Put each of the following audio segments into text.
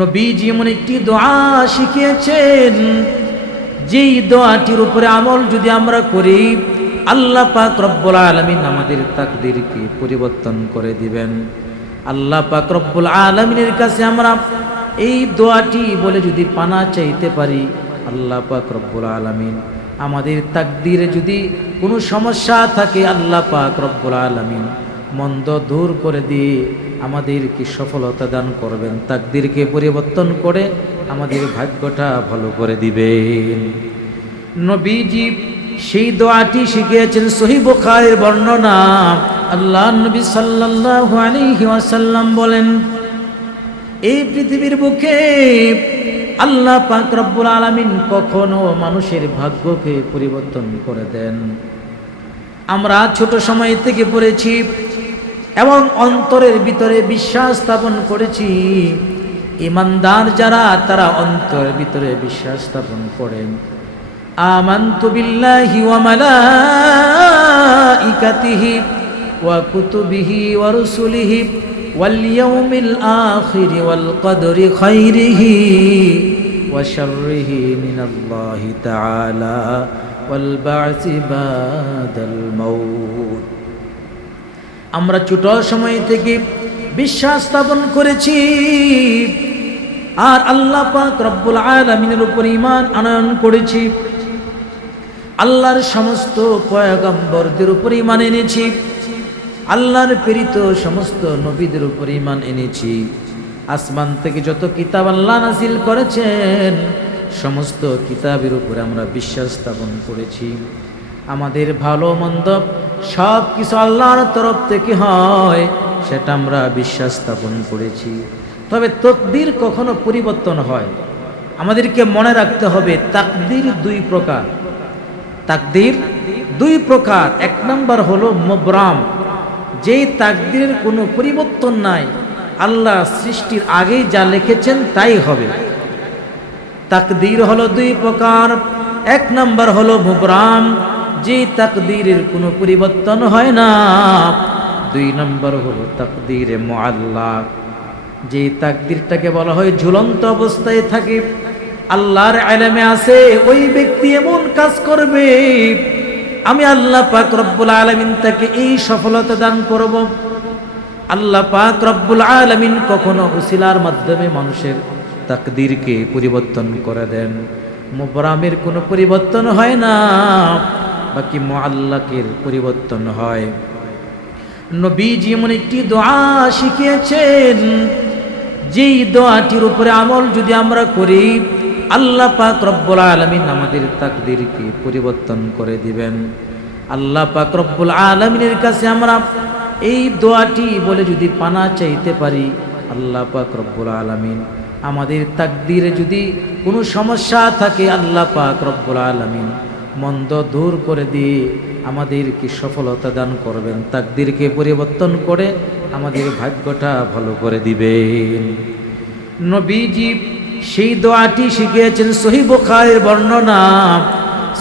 নবীজি এমন একটি দোয়া শিখিয়েছেন, যেই দোয়াটির উপরে আমল যদি আমরা করি, আল্লাহ পাক রব্বুল আলমিন আমাদের তাকদিরকে পরিবর্তন করে দিবেন। আল্লাহ পাক রব্বুল আলমিনের কাছে আমরা এই দোয়াটি বলে যদি পানা চাইতে পারি, আল্লাহ পাক রব্বুল আলমিন আমাদের তাকদিরে যদি কোনো সমস্যা থাকে, আল্লাহ পাক রব্বুল আলমিন মন্দ দূর করে দিয়ে আমাদেরকে সফলতা দান করবেন। তাকদিরকে পরিবর্তন করে আমাদের ভাগ্যটা ভালো করে দিবেন। নবীজি সেই দোয়াটি শিখিয়েছেন সহি বুখারের বর্ণনা। আল্লাহ নবী সাল্লাল্লাহু আলাইহি বলেন, এই পৃথিবীর বুকে আল্লাহ পাক রব্বুল আলামিন কখনো মানুষের ভাগ্যকে পরিবর্তন করে দেন। আমরা ছোট সময় থেকে পড়েছি এবং অন্তরের ভিতরে বিশ্বাস স্থাপন করেছি। ইমানদার যারা, তারা অন্তরের ভিতরে বিশ্বাস স্থাপন করেন। আমান্তু বিল্লাহি ওয়া মালাইকাতিহি ওয়া কুতুবিহি ওয়া রুসুলিহি ওয়াল ইয়াউমিল আখির ওয়াল কদরি খাইরিহি ওয়া শাররিহি মিনাল্লাহি তাআলা ওয়াল বা'সি বাদাল মাউত। আমরা ছোট সময় থেকে বিশ্বাস স্থাপন করেছি। আর আল্লাহ পাক রব্বুল আলামিনের উপর ইমান আনয়ন করেছি। আল্লাহর সমস্ত পয়গম্বরদের উপর ইমান এনেছি। আল্লাহর প্রেরিত সমস্ত নবীদের উপর ইমান এনেছি। আসমান থেকে যত কিতাব আল্লাহ নাসিল করেছেন, সমস্ত কিতাবের উপরে আমরা বিশ্বাস স্থাপন করেছি। আমাদের ভালো মন্দ সব কিছু আল্লাহর তরফ থেকে হয়, সেটা আমরা বিশ্বাস স্থাপন করেছি। তবে তকদির কখনো পরিবর্তন হয়। আমাদেরকে মনে রাখতে হবে, তাকদির দুই প্রকার। তাকদির দুই প্রকার। এক নম্বর হলো মোবরাম। যেই তাকদিরের কোনো পরিবর্তন নাই, আল্লাহ সৃষ্টির আগেই যা লিখেছেন তাই হবে। তাকদির হলো দুই প্রকার। এক নম্বর হলো মুবরাম। যে তাকদীরের কোনো পরিবর্তন হয় না। দুই নম্বর হলো তাকদীরে মোয়াল্লা যে তাকদীরটাকে বলা হয় ঝুলন্ত অবস্থায় থাকে, আল্লাহর আলেমে আছে, ওই ব্যক্তি এমন কাজ করবে, আমি আল্লাহ পাক রব্বুল আলমিন তাকে এই সফলতা দান করব। আল্লাহ পাক রব্বুল আলমিন কখনো উসিলার মাধ্যমে মানুষের তাকদীরকে পরিবর্তন করে দেন। মোবরামের কোনো পরিবর্তন হয় না। বাকি মোয়াল্লাকের পরিবর্তন হয়। নবীজি এমন একটি দোয়া শিখিয়েছেন, যেই দোয়াটির উপরে আমল যদি আমরা করি, আল্লাহ পাক রব্বুল আলমিন আমাদের তাকদিরকে পরিবর্তন করে দিবেন। আল্লাহ পাক রব্বুল আলমিনের কাছে আমরা এই দোয়াটি বলে যদি পানা চাইতে পারি, আল্লাহ পাক রব্বুল আলমিন আমাদের তাকদিরে যদি কোনো সমস্যা থাকে, আল্লাহ পাক রব্বুল আলমিন মন্দ দূর করে দিয়ে আমাদেরকে সফলতা দান করবেন। তাকদিরকে পরিবর্তন করে আমাদের ভাগ্যটা ভালো করে দিবেন। নবীজি সেই দোয়াটি শিখিয়েছেন সহি বর্ণনা।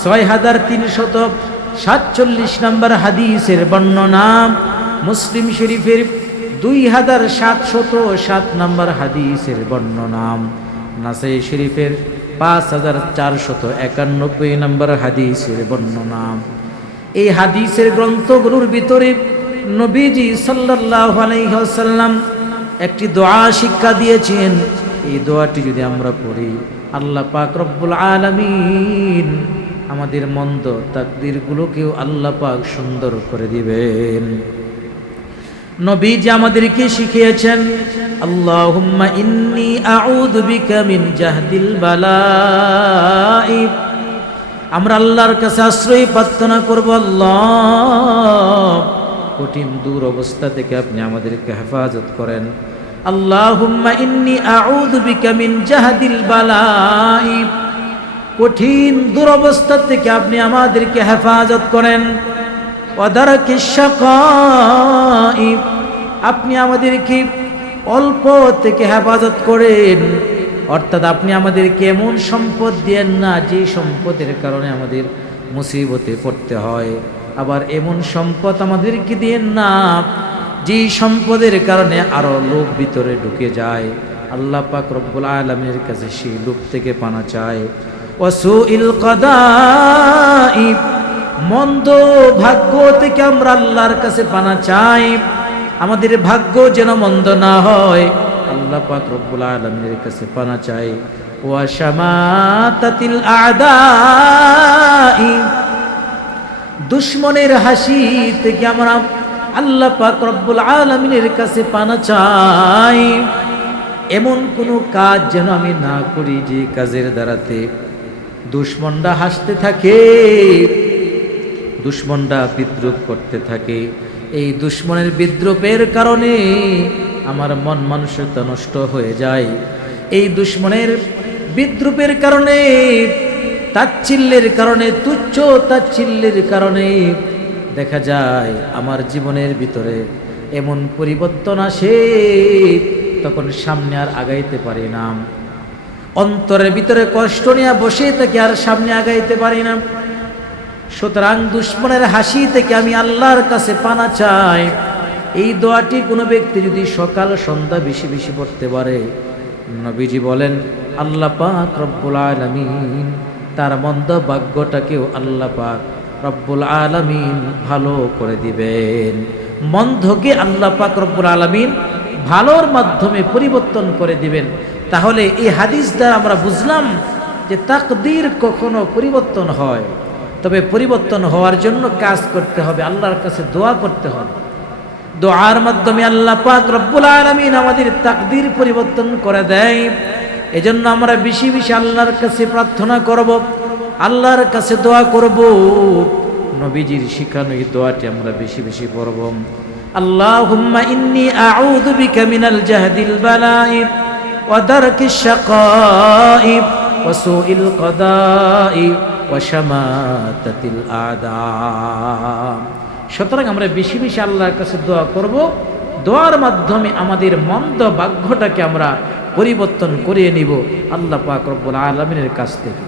ছয় হাজার তিনশত সাতচল্লিশ নম্বর হাদিসের বর্ণনা। মুসলিম শরীফের দুই হাজার সাতশত সাত নম্বর হাদিসের বর্ণনা। নাসাই শরীফের পাঁচ হাজার চারশত একানব্বই নম্বর হাদিসের বর্ণনা। এই হাদিসের গ্রন্থগুলোর ভিতরে নবীজি সাল্লাহ আলাইসাল্লাম একটি দোয়া শিক্ষা দিয়েছেন। এই দোয়াটি যদি আমরা পড়ি, আল্লাহ পাক রব্বুল আলমিন আমাদের মন্দ তাকদিরগুলোকেও আল্লাহ পাক সুন্দর করে দিবেন। নবীজি আমাদেরকে শিখিয়েছেন, আল্লাহুম্মা ইন্নি আউযু বিকা মিন জাহদিল বালাই আমরা আল্লাহর কাছে আশ্রয় প্রার্থনা করব, আল্লাহ, কঠিন দূর অবস্থা থেকে আপনি আমাদেরকে হেফাজত করেন। আল্লাহুম্মা ইন্নি আউযু বিকা মিন জাহদিল বালাই কঠিন দুরবস্থা থেকে আপনি আমাদেরকে হেফাজত করেন। আপনি আমাদেরকে অল্প থেকে হেফাজত করেন। অর্থাৎ আপনি আমাদেরকে এমন সম্পদ দেন না যে সম্পদের কারণে আমাদের মুসিবতে পড়তে হয়। আবার এমন সম্পদ আমাদেরকে দেন না যে সম্পদের কারণে আরও লোক ভিতরে ঢুকে যায়। আল্লাহ পাক রব্বুল আলমীর কাছে সেই লোক থেকে পানা চায়। ওয়াসুইল কদাই মন্দ ভাগ্য থেকে আমরা আল্লাহর কাছে পানা চাই। আমাদের ভাগ্য যেন মন্দ না হয়, আল্লাহ পাক রব্বুল আলমীর কাছে পানা চাই। ওয়াশামাতাতিল আদাই, দুশ্মনের হাসি থেকে আমরা আল্লাহ পাক রব্বুল আলমিনের কাছে পানা চাই। এমন কোনো কাজ যেন আমি না করি যে কাজের দ্বারাতে। দুশ্মনরা হাসতে থাকে দুশ্মনরা বিদ্রুপ করতে থাকে। এই দুশ্মনের বিদ্রুপের কারণে আমার মন মানসিকতা নষ্ট হয়ে যায়। এই দুশ্মনের বিদ্রুপের কারণে, তাচ্ছিল্যের কারণে, তুচ্ছ তাচ্ছিল্যের কারণে দেখা যায় আমার জীবনের ভিতরে এমন পরিবর্তন আসে, তখন সামনে আর আগাইতে পারি না। অন্তরের ভিতরে কষ্ট নিয়ে বসে থেকে আর সামনে আগাইতে পারি না। সুতরাং দুশ্মনের হাসি থেকে আমি আল্লাহর কাছে পানা চাই। এই দোয়াটি কোনো ব্যক্তি যদি সকাল, সন্ধ্যা বেশি বেশি পড়তে পারে। নবীজি বলেন, আল্লাহ পাক রব্বুল আলমিন। তার মন্দ ভাগ্যটাকেও আল্লাহ পাক রব্বুল আলমিন ভালো করে দিবেন। মন্দকে আল্লাহ পাক রব্বুল আলমিন ভালোর মাধ্যমে পরিবর্তন করে দিবেন। তাহলে এই হাদিস দ্বারা আমরা বুঝলাম যে তাকদির কখনো পরিবর্তন হয়। তবে পরিবর্তন হওয়ার জন্য কাজ করতে হবে আল্লাহর কাছে দোয়া করতে হবে দোয়ার মাধ্যমে আল্লাহ পাক রব্বুল আলমিন আমাদের তাকদির পরিবর্তন করে দেয় এজন্য আমরা বেশি বেশি আল্লাহর কাছে প্রার্থনা করব আল্লাহর কাছে দোয়া করব নবীজির শিখানো এই দোয়াটি আমরা বেশি বেশি পড়ব اللهم إني أعوذ بك من الجهد البلاء ودرك الشقاء وسوء القضاء ওয়াসামাতাতিল আদা। সুতরাং আমরা বেশি বেশি আল্লাহর কাছে দোয়া করব। দোয়ার মাধ্যমে আমাদের মন্দ বাঘ্যটাকে আমরা পরিবর্তন করিয়ে নিব। আল্লাহ পাক রব্বুল আলমিনের কাছ থেকে।